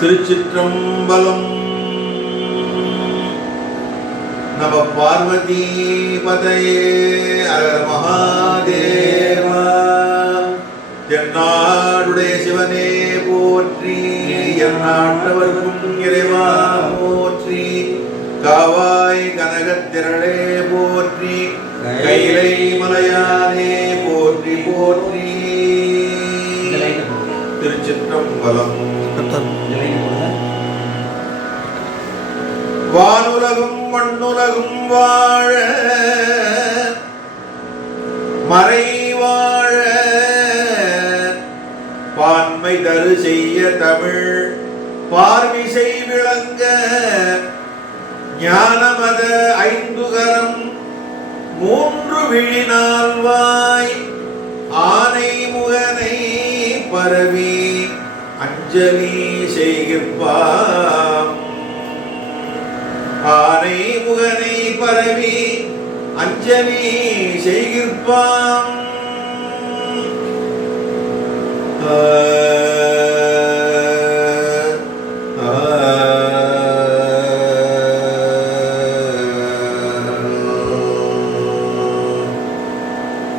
திருச்சிற்றம்பலம். நம பார்வதி பதையே அகர மகாதேவா. என்னாடுடைய சிவனே போற்றி என்னாட்டவர்க்கும் இறைவா போற்றி. காவாய் கனகத்திரளே போற்றி கைலை மலையானே திருச்சிற்றம்பலம் வானுலகும் மண்ணுலகும் வாழ மறை வாழ பான்மை தரு செய்ய தமிழ் பார்மிசை விளங்க ஞானமத ஐந்துகரம் மூன்று விழினால்வாய் ஆனை முகனை பரவி அஞ்சலி செய்கிற்பாம் ஆனை முகனை பரவி அஞ்சலி செய்கிற்பாம்.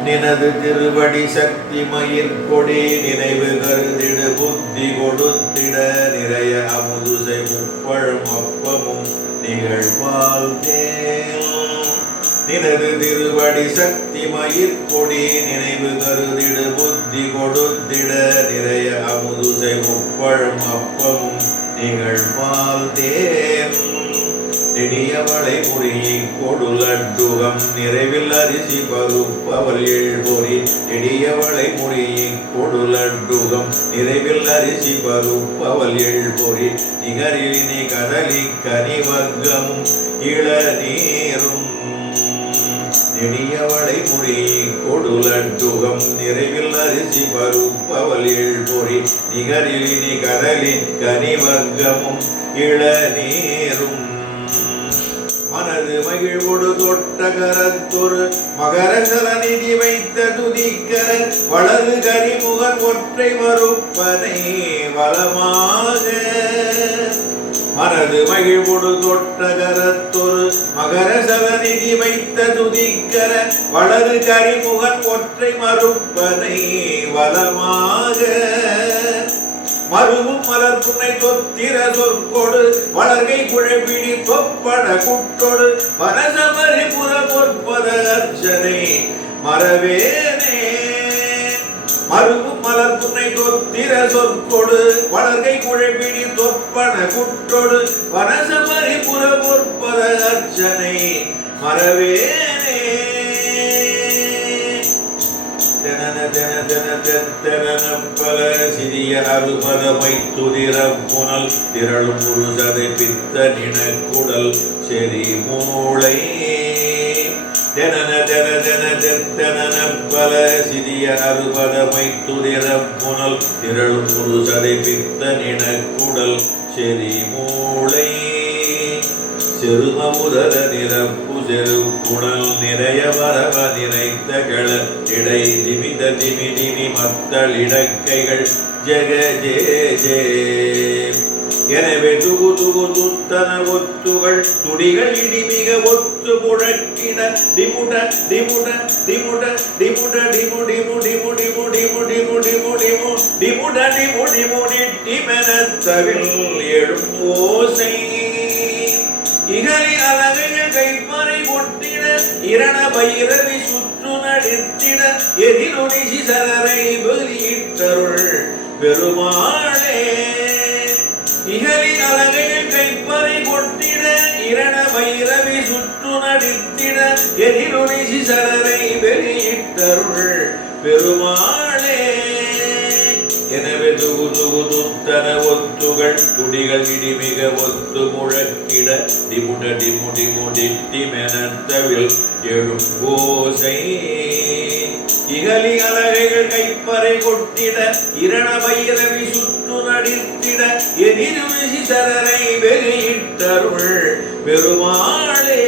நினது திருவடி சக்தி மயிர் கொடி நினைவு கருதிடு புத்தி கொடுத்திட நிறைய அமுதுசை முப்பழும் அப்பமும் நிகழ்வால் நினது திருவடி சக்தி மயிர் கொடி நினைவு கருதிடு புத்தி கொடுத்திட நிறைய அமுதுசை முப்பழும் அப்பமும் நிகழ்வால் தேன். நெடியவளை முறியை கொடுலட்டுகம் நிறைவில் அரிசி பருப்பவள் எழுபொறி. நெடியவளை முறியை கொடுலட்டுகம் நிறைவில் அரிசி பருப்பவள் எழுபொறி. நிகரில் நீ கடலி கனிவர்க்கமும் இளநீரும். நெடியவளை முறியை கொடுலட்டுகம் நிறைவில் அரிசி பருப்பவள் எழுபொறி. நிகரில் நீ கடலின் கனிவர்க்கமும் இளநீரும். மனது மகிழ்வோடு தொட்டகரத்தொரு மகரகர நிதி வைத்த துதிக்கரன் வளரு கரிமுகன் ஒற்றை மறுப்பனை வளமாக. மனது மகிழ்வோடு தொட்டகரத்தொரு மகர சலநிதி வைத்த துதிக்கர வளரு கரிமுகன் ஒற்றை மறுப்பனை வளமாக. மருவும் மலர் புன்னை தொத்திர சொற்கொடு வளர்கை குழப்பிடி தொப்பட குட்டொடு. மனசமரி புற பொற்பத அர்ச்சனை மரவேனே மருவும் மலர் புன்னை தொத்திர சொற்கொடு வளர்கை குழப்பிடி தொப்பன குட்டொடு. வனசமரி புற பொற்பத அர்ச்சனை மரவேனே ஜன பல சிறிய அறுபதமை துதிர புனல். திரளும் முழுசதை பித்த நினக்குடல் செறி மூளை. ஜனன ஜன ஜன ஜத்தனனம் பல சிறிய அறுபதமை துதிர புனல். திரளும் முழுசதை பித்த நினக்குடல் செறி மூளை. செருமமுதல நிரப்பு செருக்குணல் நிறைய வரவ நிறைந்த கள இடை திமித திமி திமி மத்தள் இடக்கைகள் ஜெக ஜே ஜே. எனவே துகு துகு துத்தன ஒத்துகள். துடிகள் இடி மிக ஒத்து முழக்கிட. டிமுட டிமுட டிமுட டிமுட டிமு டிமு டிமு டிமு டிமு டிமு டிமு டிமு டிமுட டிமு டிமு டிமெனத்தவில் எழும் ஓசை இகலி அளவே இரண பைரவி சுற்று நடித்திட எதிரொலி சிசரரை வெளியிட்டருள் பெருமாளே. இகலின் அலகையில் கைப்பறி கொட்டிட இரண பைரவி சுற்று நடித்திட எதிரொலி சிசரரை வெளியிட்டருள் பெருமாளே. எனவே துகு துகு துத்தன ஒத்துகள் துடிகள் இடிமிக ஒத்து முழக்கிட டிமுட டிமு டிமு டிட்டி மெனத்தவில் எழும் கோசை இகலி அலகைகள் கைப்பறை கொட்டிட. இரண பைரவி சுற்று நடித்திட. எதிர்விசி சரரை வெளியிட்டருள் பெருமாளே